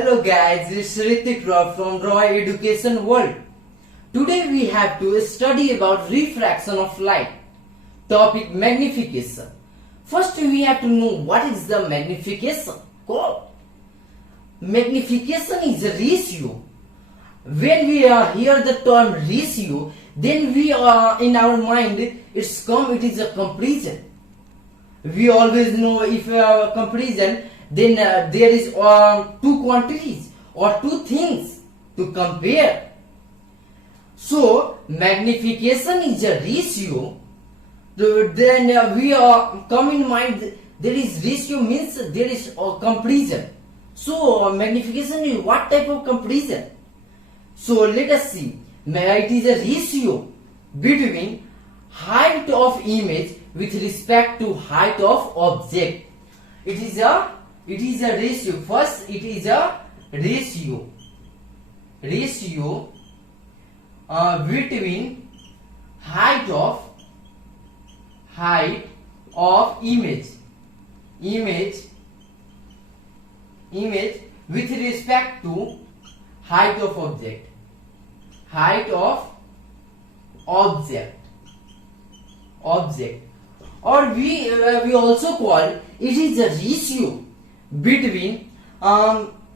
Hello guys, it's Ritik Roy from Roy Education World. Today we have to study about refraction of light. Topic magnification. First we have to know what is the magnification called. Magnification is a ratio. When we hear the term ratio, then we are in our mind it is a comparison. We always know if comparison, then there is two quantities or two things to compare. So magnification is a ratio. Then we come in mind there is ratio means there is a comparison. So magnification is what type of comparison? So let us see. It is a ratio between height of image with respect to height of object. It is a ratio. First, it is a ratio between height of image with respect to height of object. Or we also call it is a ratio between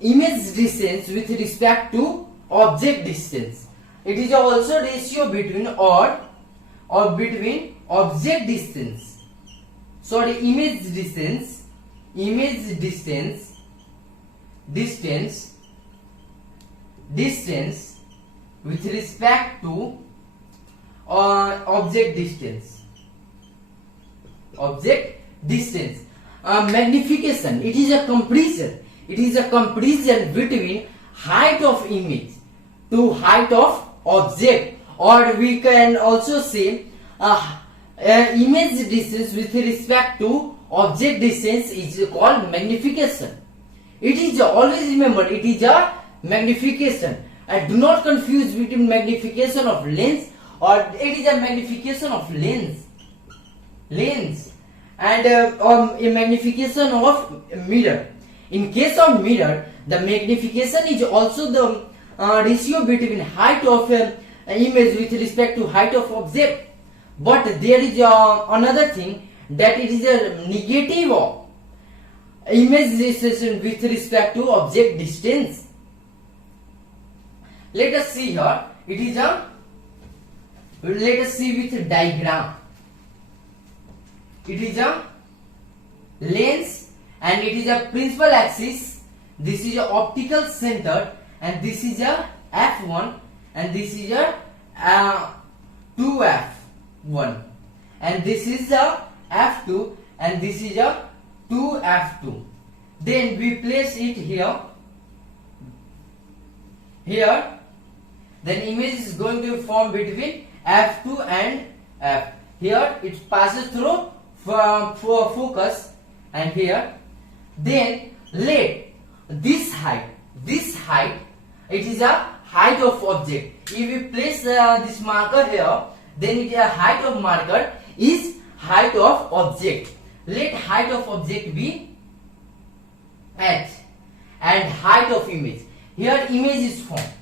image distance with respect to object distance. It is also ratio between or between object distance. Sorry, image distance with respect to object distance. Magnification, it is a comparison. It is a comparison between height of image to height of object, or we can also say image distance with respect to object distance is called magnification. It is always remember it is a magnification, and do not confuse between magnification of lens or it is a magnification of lens and a magnification of mirror. In case of mirror, the magnification is also the ratio between height of image with respect to height of object. But there is another thing, that it is a negative of image distance with respect to object distance. Let us see here. Let us see with diagram. It is a lens and it is a principal axis. This is a optical center and this is a f1 and this is a 2f1 and this is a f2 and this is a 2f2. Then we place it here. Then image is going to form between f2 and f. Here it passes through for focus and here. Then let this height, it is a height of object. If we place this marker here, then it is a height of marker is height of object. Let height of object be h and height of image. Here image is formed.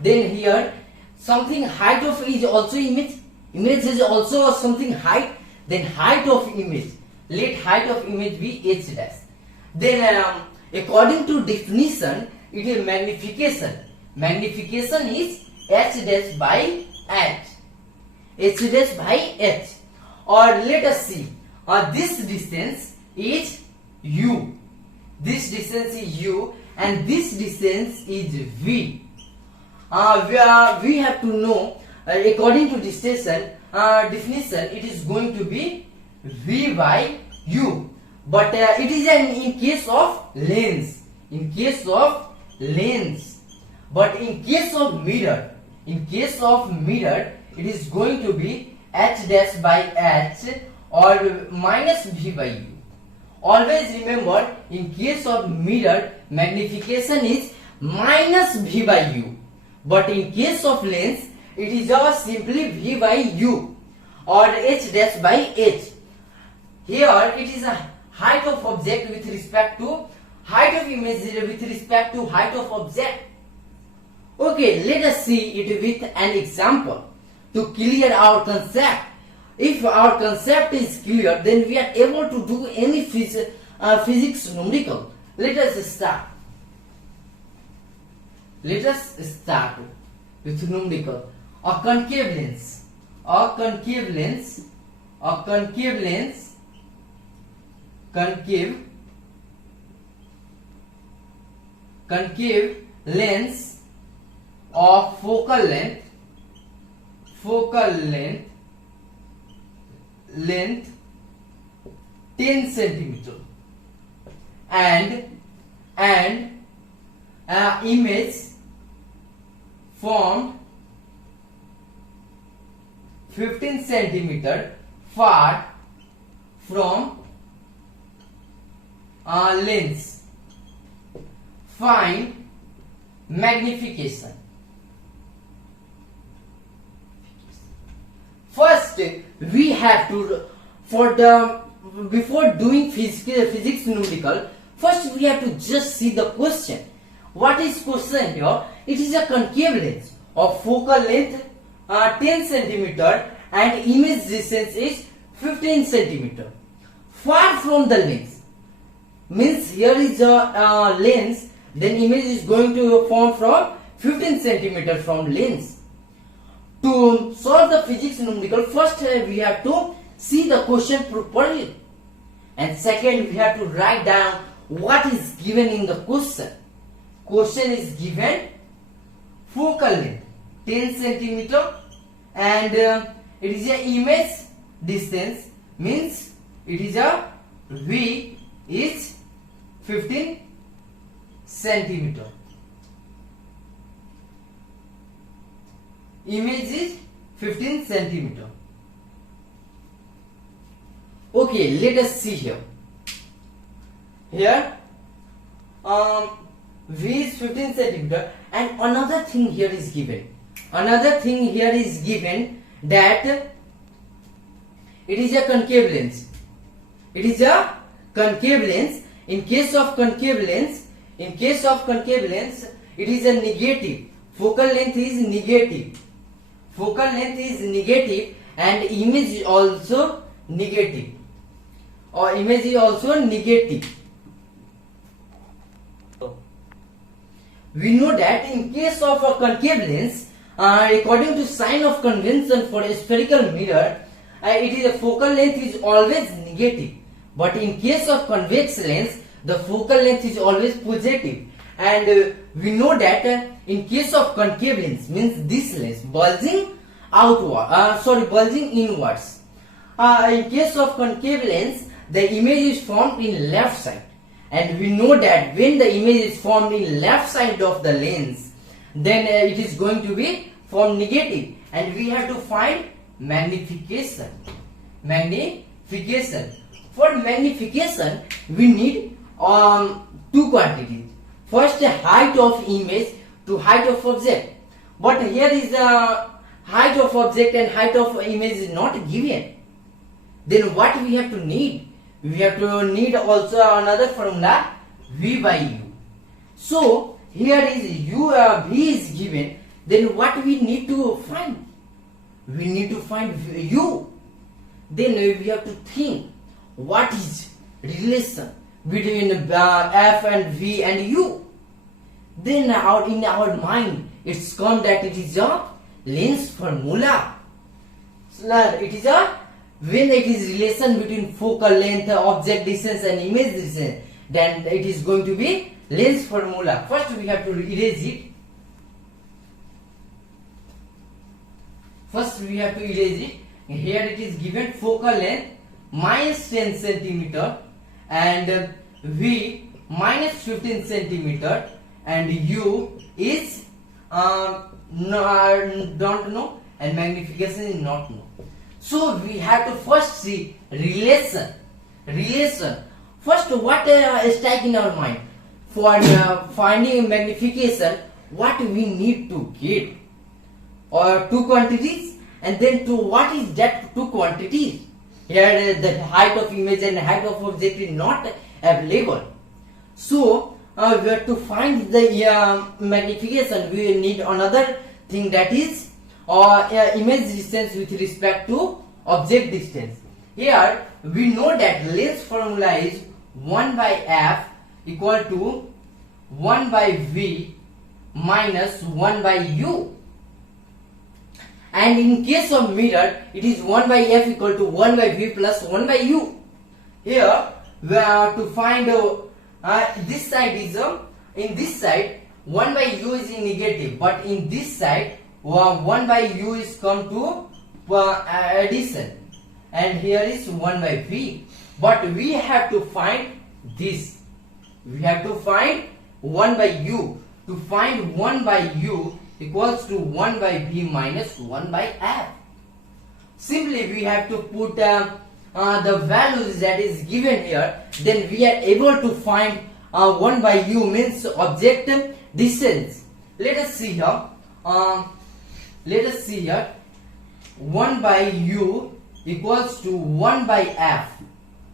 Then here something height of is also image. Image is also something height. Then height of image. Let height of image be h dash. Then according to definition, it is magnification. Magnification is h dash by h. Or let us see. This distance is u. This distance is u and this distance is v. We have to know according to this definition, it is going to be v by u. But it is in case of lens. But in case of mirror, it is going to be h dash by h or minus v by u. Always remember, in case of mirror, magnification is minus v by u. But in case of lens, it is simply v by u or h dash by h. Here it is a height of object with respect to height of image with respect to height of object. Okay, let us see it with an example to clear our concept. If our concept is clear, then we are able to do any physics numerical. Let us start. Let us start with numerical. A concave lens. A concave lens. A concave lens. Concave lens of focal length 10 centimeter and image formed 15 centimeter far from lens. Find magnification. First, we have to, before doing physics numerical, first we have to just see the question. What is question here? It is a concave lens of focal length 10 centimeter and image distance is 15 centimeter. Far from the lens means here is a lens, then image is going to form from 15 centimeter from lens. To solve the physics numerical, first we have to see the question properly, and second we have to write down what is given in the question. Question is given focal length 10 centimeter and it is a image distance, means it is a V is 15 centimeter. Image is 15 centimeter. Okay, let us see here. Here V is 15 centimeter and another thing here is given. Another thing here is given that it is a concave lens. It is a concave lens. In case of concave lens, it is a negative. Focal length is negative. Focal length is negative and image is also negative. Or image is also negative. We know that in case of a concave lens, according to sign of convention for a spherical mirror, it is a focal length is always negative. But in case of convex lens, the focal length is always positive. And we know that in case of concave lens, means this lens bulging bulging inwards. In case of concave lens, the image is formed in left side. And we know that when the image is formed in left side of the lens, then it is going to be formed negative. And we have to find magnification. For magnification, we need two quantities. First, height of image to height of object. But here is the height of object and height of image is not given. Then what we have to need? We have to need also another formula, V by U. So here is U, V is given. Then what we need to find? We need to find U. Then we have to think what is relation between F and V and U. Then in our mind it's come that it is a lens formula. So it is a when it is relation between focal length, object distance and image distance, then it is going to be lens formula. First we have to erase it. Here it is given focal length minus 10 centimeter and V minus 15 centimeter and U is don't know and magnification is not know. So we have to first see relation. First, what strike in our mind? For finding magnification, what we need to get? Or two quantities, and then to what is that two quantities? Here the height of image and height of object is not available. So we have to find the magnification. We need another thing, that is image distance with respect to object distance. Here we know that length formula is 1 by f equal to 1 by v minus 1 by u. And in case of mirror, it is 1 by f equal to 1 by v plus 1 by u. Here we have to find this side is in this side 1 by u is in negative, but in this side 1 by u is come to addition, and here is 1 by v. But we have to find this. We have to find 1 by u. To find 1 by u equals to 1 by v minus 1 by f. Simply we have to put the values that is given here. Then we are able to find 1 by u means object distance. Let us see here. 1 by u equals to 1 by f.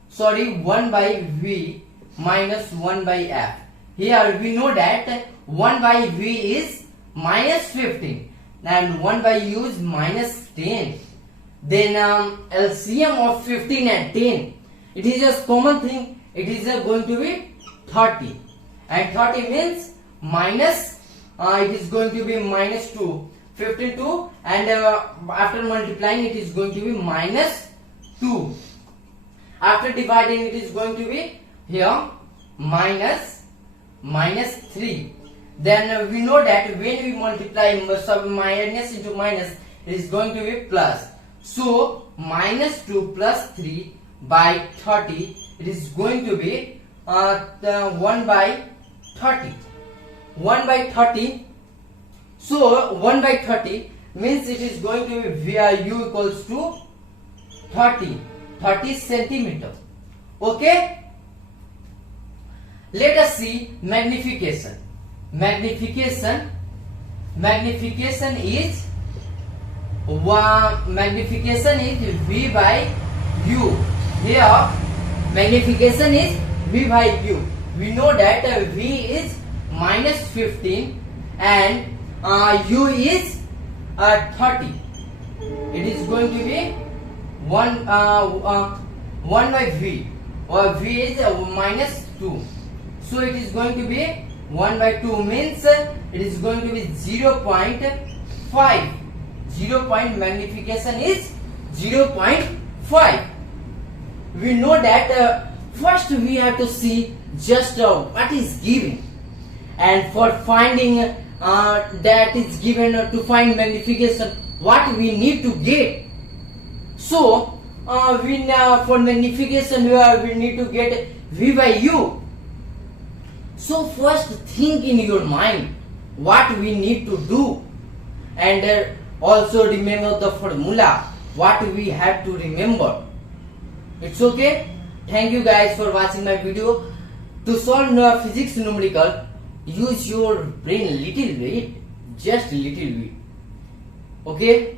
Sorry, 1 by v minus 1 by f. Here we know that 1 by v is minus 15 and 1 by u is minus 10. Then LCM of 15 and 10, it is a common thing. It is going to be 30, and 30 means minus, it is going to be minus 2, 52, and after multiplying it is going to be minus 2. After dividing it is going to be here minus 3. Then we know that when we multiply some minus into minus, it is going to be plus. So minus 2 plus 3 by 30, it is going to be 1 by 30. 1 by 30. So 1 by 30 means it is going to be u equals to 30 centimeter. Okay. Let us see magnification. Magnification is v by u. Here magnification is v by u. We know that v is minus 15 and u is 30. It is going to be 1 by v, or v is minus 2. So it is going to be 1 by 2 means it is going to be 0.5. 0 point magnification is 0.5. We know that first we have to see just what is given, and for finding that is given to find magnification, what we need to get. So for magnification we need to get v by u. So first think in your mind what we need to do, and also remember the formula what we have to remember. It's okay. Thank you guys for watching my video. To solve physics numerical, use your brain little bit, just little bit. Okay.